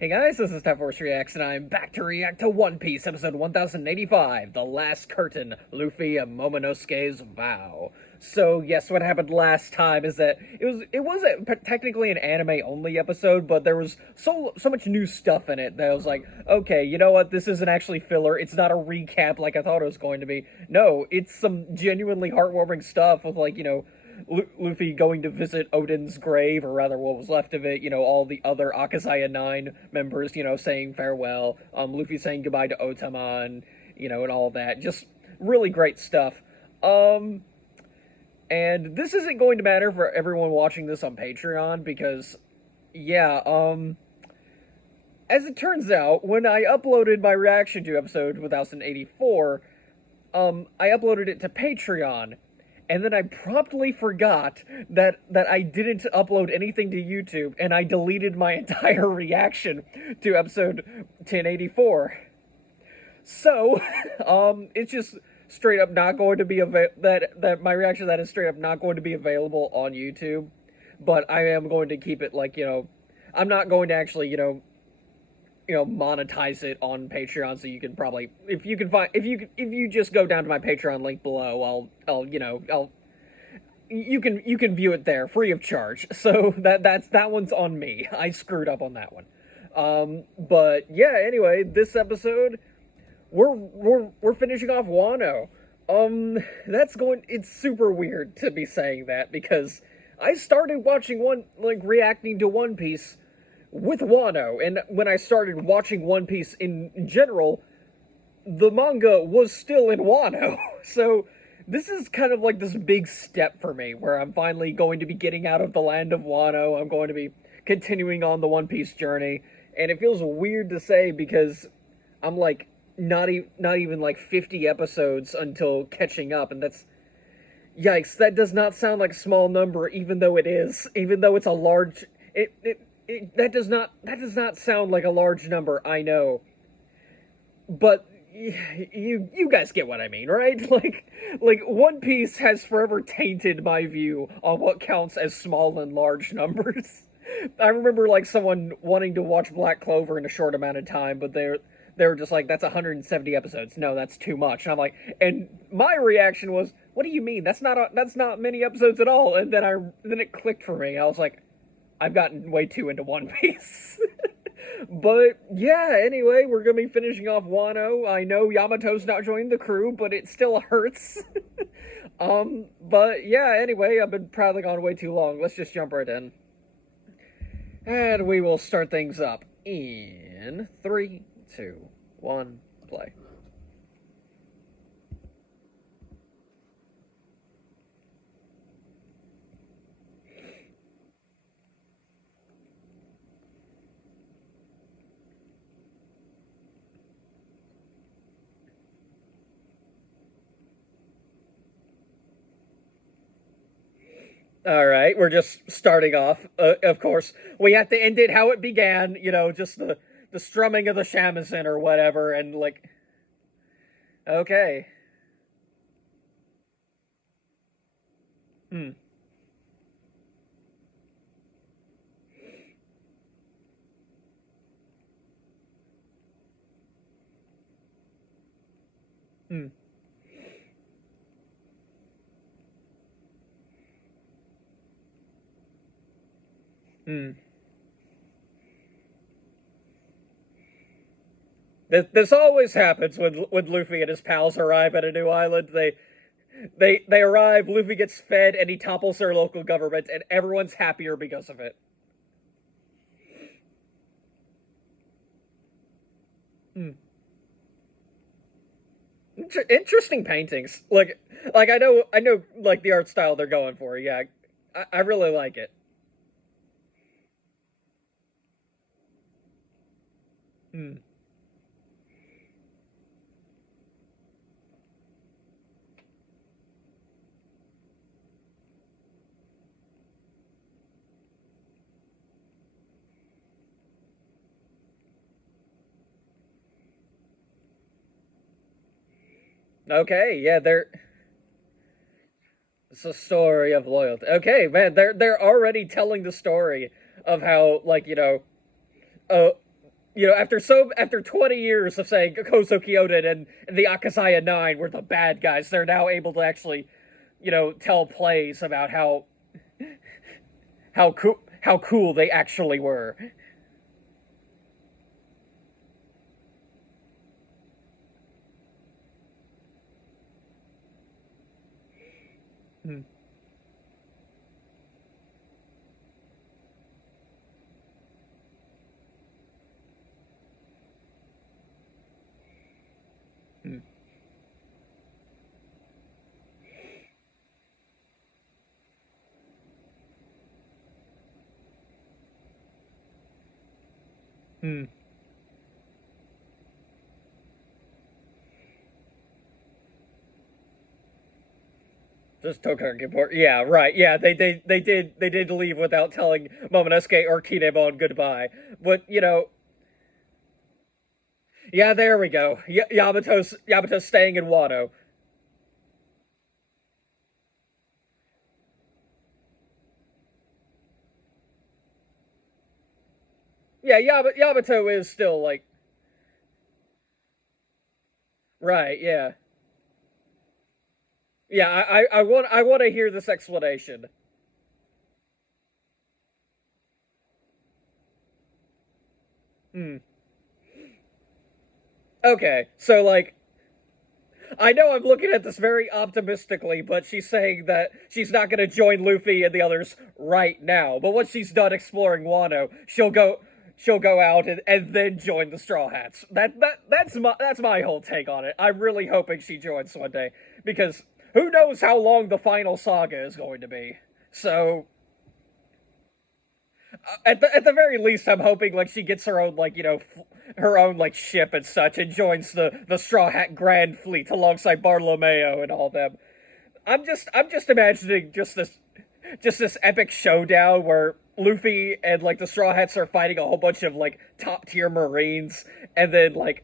Hey guys, this is Tap Force Reacts, and I'm back to react to One Piece, episode 1085, The Last Curtain, Luffy and Momonosuke's Vow. So, yes, what happened last time is that it was technically an anime-only episode, but there was so much new stuff in it that I was like, okay, you know what, this isn't actually filler, it's not a recap like I thought it was going to be. No, it's some genuinely heartwarming stuff with, Luffy going to visit Odin's grave, or rather what was left of it, all the other Akazaya 9 members, saying farewell, Luffy saying goodbye to Otama, and all that. Just really great stuff. And this isn't going to matter for everyone watching this on Patreon because, yeah, as it turns out, when I uploaded my reaction to episode 1084, I uploaded it to Patreon, and then I promptly forgot that I didn't upload anything to YouTube, and I deleted my entire reaction to episode 1084. So, it's just straight up not going to be that my reaction to that is straight up not going to be available on YouTube, but I am going to keep it I'm not going to actually monetize it on Patreon, so you can probably if you just go down to my Patreon link below, I'll you can view it there free of charge. So that one's on me. I screwed up on that one. But yeah, anyway, this episode we're finishing off Wano. It's super weird to be saying that because I started watching reacting to One Piece with Wano, and when I started watching One Piece in general, the manga was still in Wano. So this is kind of like this big step for me, where I'm finally going to be getting out of the land of Wano. I'm going to be continuing on the One Piece journey, and it feels weird to say because I'm not even 50 episodes until catching up, and that's yikes. That does not sound like a small number, even though it is. Even though it's a large, that does not sound like a large number. I know, but you guys get what I mean, right? Like One Piece has forever tainted my view on what counts as small and large numbers. I remember someone wanting to watch Black Clover in a short amount of time, but they were just like, that's 170 episodes. No, that's too much. And I'm like, and my reaction was, what do you mean? That's not many episodes at all. And then it clicked for me. I was like, I've gotten way too into One Piece. But yeah, anyway, we're gonna be finishing off Wano. I know Yamato's not joining the crew, but it still hurts. But yeah, anyway, I've been prattling on way too long. Let's just jump right in. And we will start things up in 3, 2, 1, play. All right, we're just starting off. Of course, we have to end it how it began. Just the strumming of the shamisen or whatever, and okay. Hmm. Hmm. Hmm. This always happens when Luffy and his pals arrive at a new island. They arrive. Luffy gets fed, and he topples their local government, and everyone's happier because of it. Hmm. Interesting paintings. I know the art style they're going for. Yeah, I really like it. Hmm. Okay, yeah, it's a story of loyalty. Okay, man, they're already telling the story of how uh after 20 years of saying Kozo Kyoden and the Akazaya Nine were the bad guys, they're now able to actually, tell plays about how cool they actually were. Hmm. Hmm. Hmm. Just Tokyo Report. Yeah, right. Yeah, they did leave without telling Momonosuke or Kinemon goodbye. But yeah, there we go. Yamato's staying in Wano. Yeah, Yamato is still like right. Yeah, yeah. I want to hear this explanation. Hmm. Okay, so like I know I'm looking at this very optimistically, but she's saying that she's not going to join Luffy and the others right now. But once she's done exploring Wano, she'll go out and then join the Straw Hats. That's my whole take on it. I'm really hoping she joins one day because who knows how long the final saga is going to be. So at the very least, I'm hoping like she gets her own like her own like ship and such, and joins the Straw Hat Grand Fleet alongside Bartolomeo and all them. I'm just imagining just this epic showdown where Luffy and like the Straw Hats are fighting a whole bunch of like top tier Marines, and then like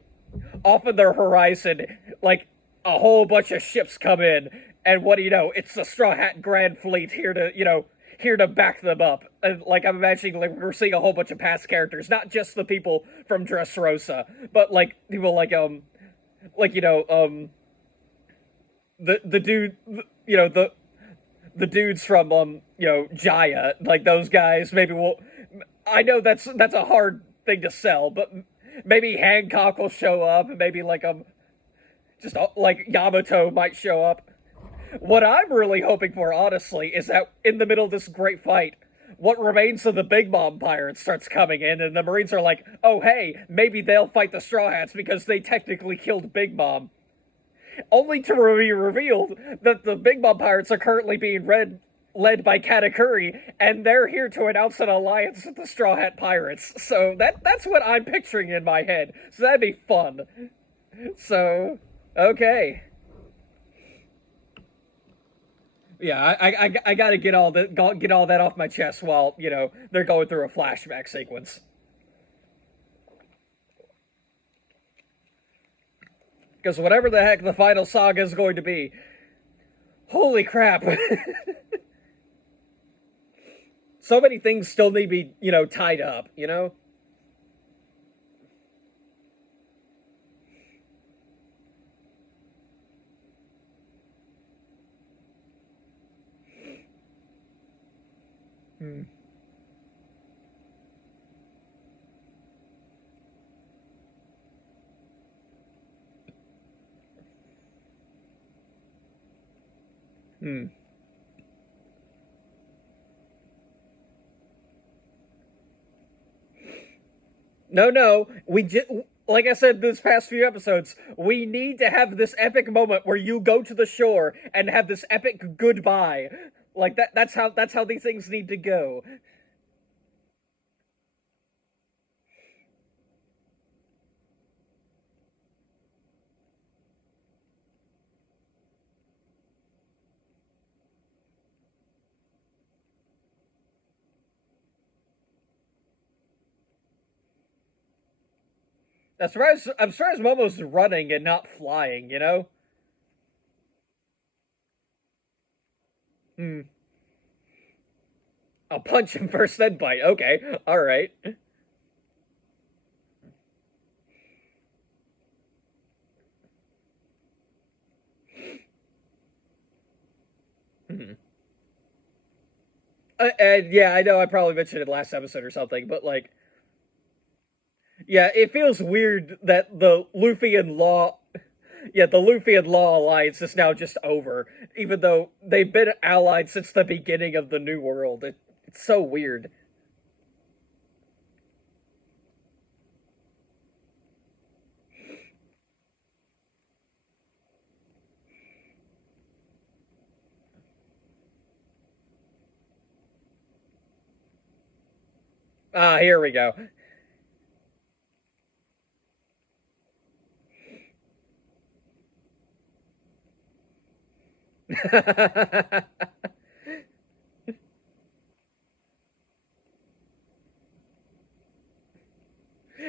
off in their horizon, like a whole bunch of ships come in, and what do you know? It's the Straw Hat Grand Fleet here to back them up. And like I'm imagining, like we're seeing a whole bunch of past characters, not just the people from Dressrosa, but like people like the dude, the dudes from Jaya, like those guys. Maybe we'll. I know that's a hard thing to sell, but maybe Hancock will show up, and maybe just like Yamato might show up. What I'm really hoping for, honestly, is that in the middle of this great fight, what remains of the Big Mom pirates starts coming in, and the Marines are like, "Oh hey, maybe they'll fight the Straw Hats because they technically killed Big Mom." Only to be revealed that the Big Mom pirates are currently being led by Katakuri, and they're here to announce an alliance with the Straw Hat Pirates. So that's what I'm picturing in my head. So that'd be fun. So okay. Yeah, I gotta get all that off my chest while they're going through a flashback sequence because whatever the heck the final saga is going to be, holy crap! So many things still need to be tied up. Hmm. Hmm. No, no, we just like I said this past few episodes, we need to have this epic moment where you go to the shore and have this epic goodbye. Like that. That's how these things need to go. I'm surprised Momo's running and not flying. Hmm. I'll punch him first, then bite. Okay, all right. And yeah, I know I probably mentioned it last episode or something, but like, yeah, it feels weird that the Luffy and Law alliance is now just over, even though they've been allied since the beginning of the New World. It's so weird. Ah, here we go.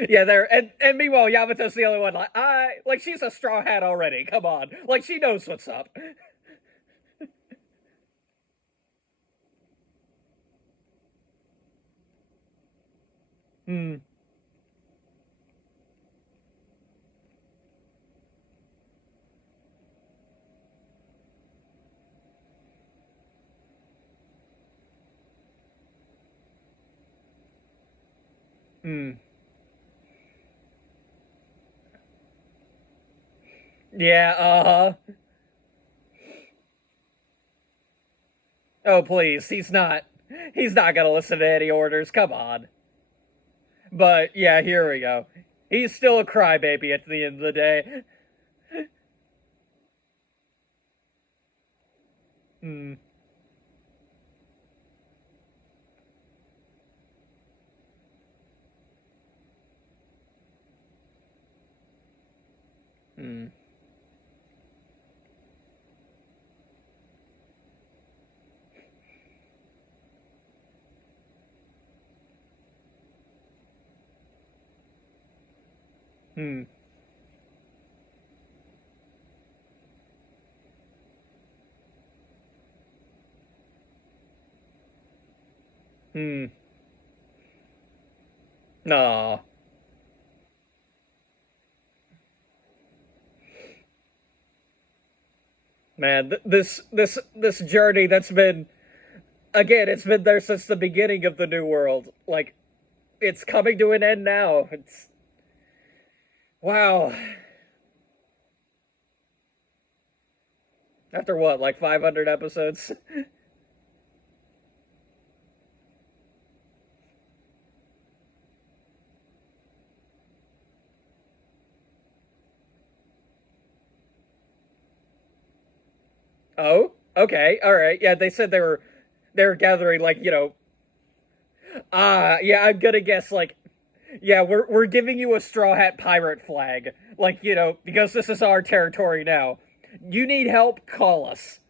Yeah, there and meanwhile Yamato's the only one like she's a straw hat already. Come on, like she knows what's up. Hmm. Hmm. Yeah. Uh huh. Oh please, He's not gonna listen to any orders. Come on. But yeah, here we go. He's still a crybaby at the end of the day. Hmm. Hmm. Hmm. Hmm. Aw. Man, this journey that's been again, it's been there since the beginning of the New World. Like it's coming to an end now. It's wow. After what, like 500 episodes? Oh, okay, all right. Yeah, they said they were gathering like yeah. I'm gonna guess like yeah, we're giving you a straw hat pirate flag, like because this is our territory now. You need help? Call us.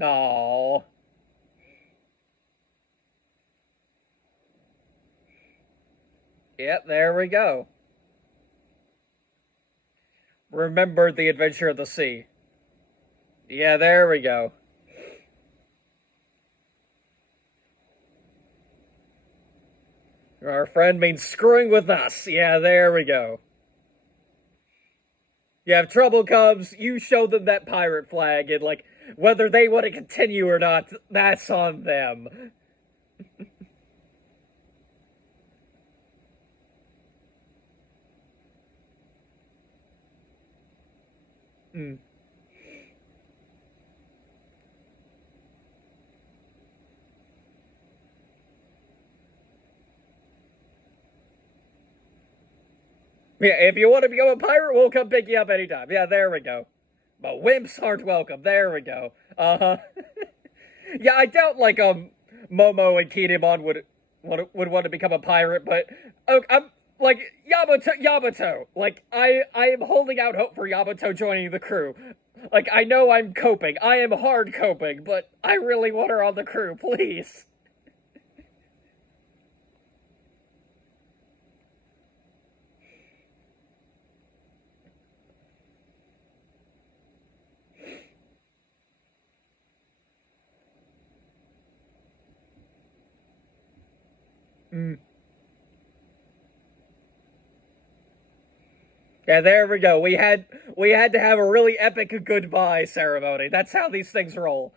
Oh, yep. There we go. Remember the adventure of the sea. Yeah, there we go. Our friend means screwing with us. Yeah, there we go. Yeah, if trouble comes, you show them that pirate flag, and like whether they want to continue or not, that's on them. Mm. Yeah, if you want to become a pirate, we'll come pick you up anytime. Yeah, there we go. But wimps aren't welcome. There we go. Uh huh. Yeah, I doubt like Momo and Kinemon would want to become a pirate, but I'm like Yamato. Like I am holding out hope for Yamato joining the crew. Like I know I'm coping. I am hard coping, but I really want her on the crew, please. Mm. Yeah, there we go. We had to have a really epic goodbye ceremony. That's how these things roll.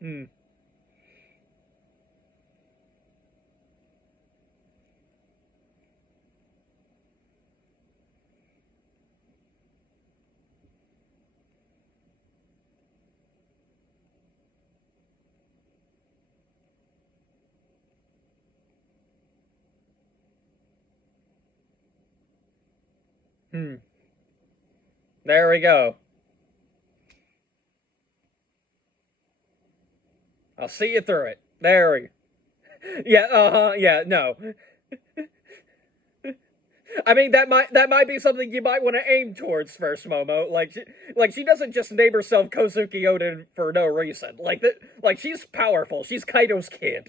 Hmm. Hmm. There we go. I'll see you through it. There we go. Yeah, uh-huh. Yeah, no. I mean that might be something you might want to aim towards first, Momo. Like she doesn't just name herself Kozuki Oden for no reason. Like she's powerful. She's Kaido's kid.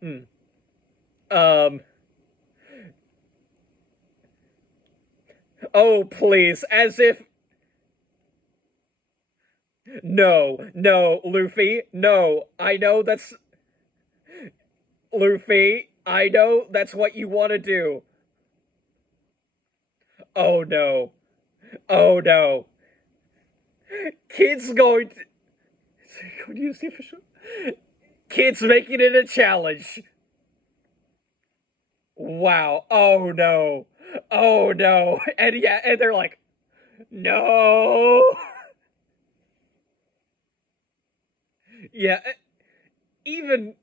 Hmm. Um. Oh please, as if no, no, Luffy, no. I know that's Luffy. I know that's what you want to do. Oh no. Oh no. Kids going to. What do you see official? Kids making it a challenge. Wow. Oh no. Oh no. And yeah, and they're like, no. Yeah, even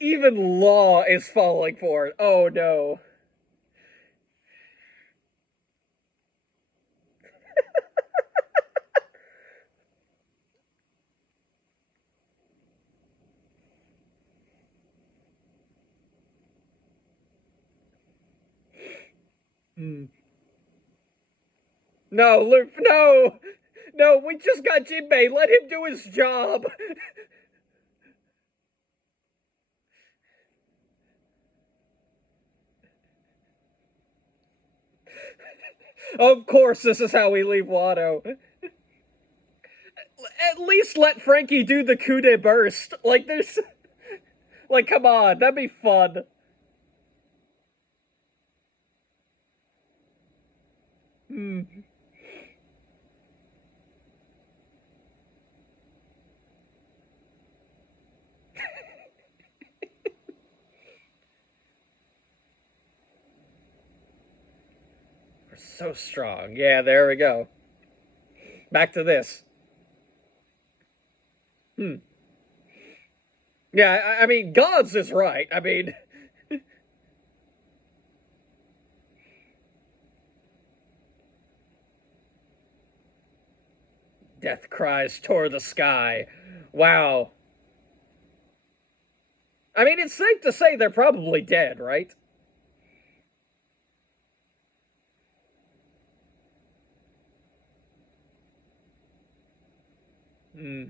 even Law is falling for it. Oh no. Mm. No, Luke, no. No, we just got Jinbei. Let him do his job. Of course, this is how we leave Wano. At least let Frankie do the coup de burst. Like, there's. Like, come on, that'd be fun. Hmm. We're so strong. Yeah, there we go. Back to this. Hmm. Yeah, I mean, Gods is right. I mean, death cries toward the sky. Wow. I mean, it's safe to say they're probably dead, right? Hmm.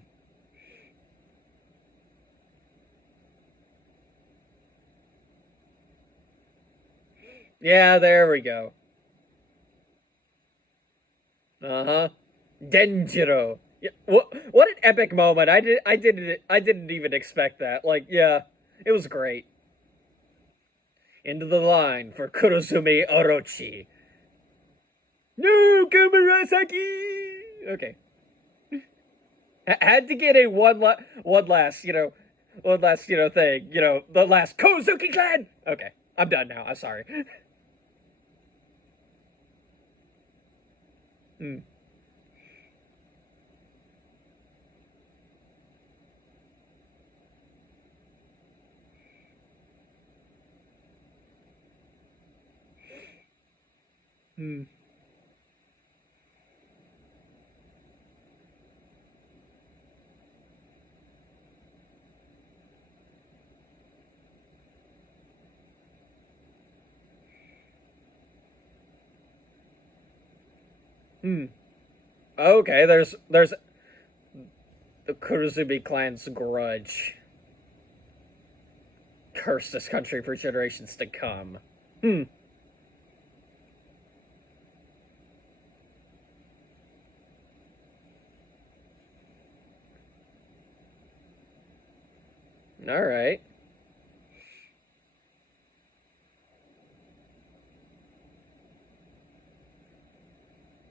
Yeah, there we go. Uh huh. Denjiro. Yeah, what an epic moment! I didn't even expect that. Like, yeah, it was great. Into the line for Kurosumi Orochi. No, Kamarasaki. Okay, had to get a one last one last thing. The last Kozuki clan. Okay, I'm done now. I'm sorry. Mm, mm, Okay, there's the Kurozumi clan's grudge. Curse this country for generations to come. Hmm. All right.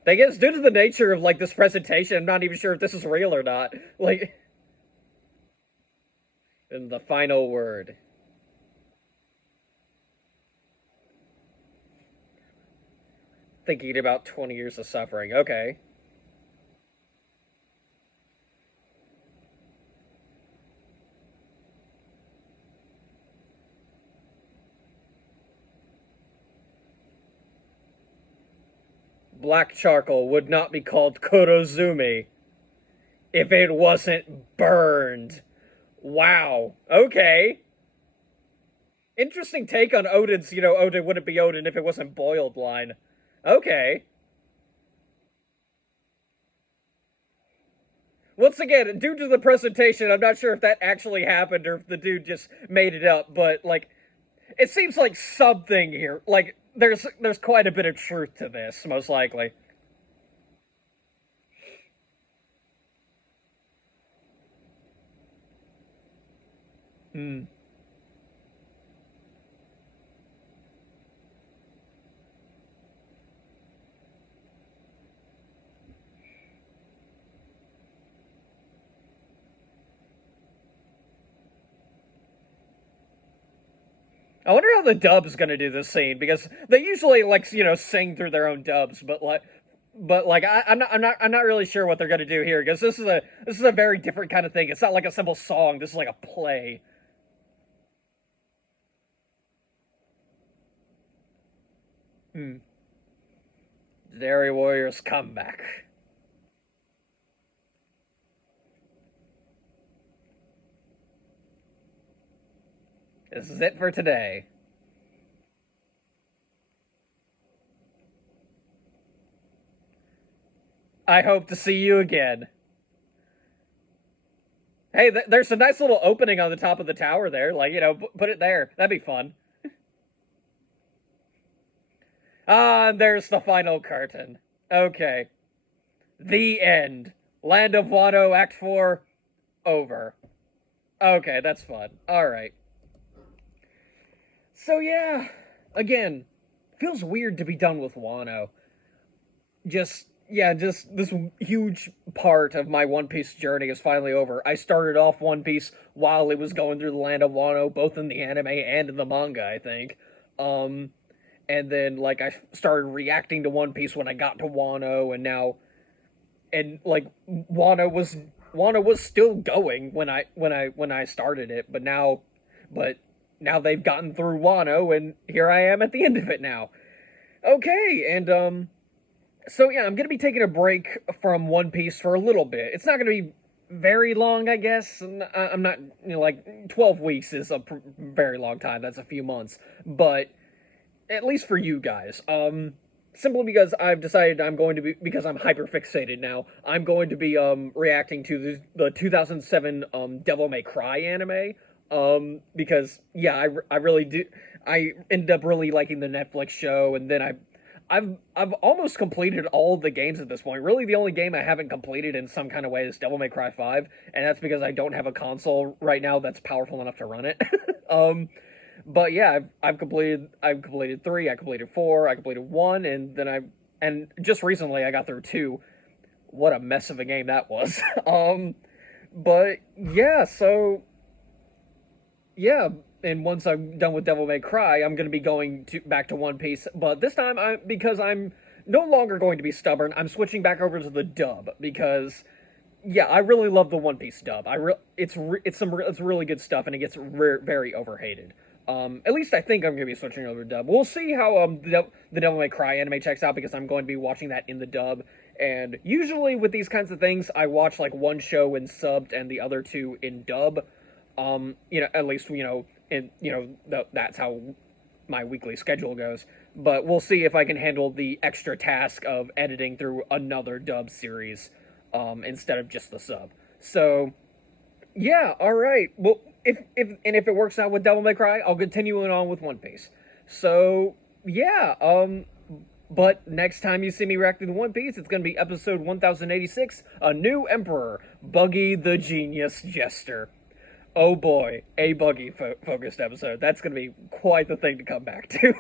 I guess due to the nature of like this presentation, I'm not even sure if this is real or not. Like, in the final word, thinking about 20 years of suffering. Okay. Black charcoal would not be called Kurozumi if it wasn't burned. Wow. Okay. Interesting take on Odin's, Odin wouldn't be Odin if it wasn't boiled line. Okay. Once again, due to the presentation, I'm not sure if that actually happened or if the dude just made it up, but like it seems like something here. Like there's quite a bit of truth to this, most likely. Hmm. I wonder how the dub's gonna do this scene because they usually like sing through their own dubs, but like I'm not really sure what they're gonna do here because this is a very different kind of thing. It's not like a simple song. This is like a play. Hmm. Dairy Warriors comeback. This is it for today. I hope to see you again. Hey, there's a nice little opening on the top of the tower there. Like, put it there. That'd be fun. Ah, and there's the final curtain. Okay. The end. Land of Wano, Act 4, over. Okay, that's fun. Alright. So, yeah. Again, feels weird to be done with Wano. Just this huge part of my One Piece journey is finally over. I started off One Piece while it was going through the land of Wano, both in the anime and in the manga, I think. Um, and then like I started reacting to One Piece when I got to Wano, and now and like Wano was still going when I started it, but now they've gotten through Wano, and here I am at the end of it now. Okay, and so yeah, I'm gonna be taking a break from One Piece for a little bit. It's not gonna be very long, I guess. I'm not, like 12 weeks is a very long time. That's a few months, but at least for you guys, simply because I've decided I'm going to be because I'm hyper fixated now. I'm going to be reacting to the 2007 Devil May Cry anime. Because yeah, I really do. I ended up really liking the Netflix show, and then I've almost completed all the games at this point. Really, the only game I haven't completed in some kind of way is Devil May Cry 5, and that's because I don't have a console right now that's powerful enough to run it. um, but yeah, I've completed 3, I completed 4, I completed 1, and just recently I got through 2. What a mess of a game that was. But yeah, so yeah, and once I'm done with Devil May Cry, I'm going to be going to back to One Piece. But this time, because I'm no longer going to be stubborn, I'm switching back over to the dub because yeah, I really love the One Piece dub. It's really good stuff, and it gets very overhated. At least I think I'm going to be switching over to dub. We'll see how the Devil May Cry anime checks out because I'm going to be watching that in the dub. And usually with these kinds of things, I watch like one show in subbed and the other two in dub. At least and that's how my weekly schedule goes. But we'll see if I can handle the extra task of editing through another dub series instead of just the sub. So, yeah, all right. Well, if it works out with Devil May Cry, I'll continue on with One Piece. So, yeah, but next time you see me reacting to One Piece, it's going to be episode 1086, A New Emperor, Buggy the Genius Jester. Oh boy, a Buggy-focused episode. That's going to be quite the thing to come back to.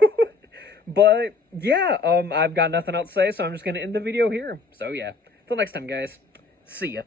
But, yeah, I've got nothing else to say, so I'm just going to end the video here. So, yeah, till next time, guys. See ya.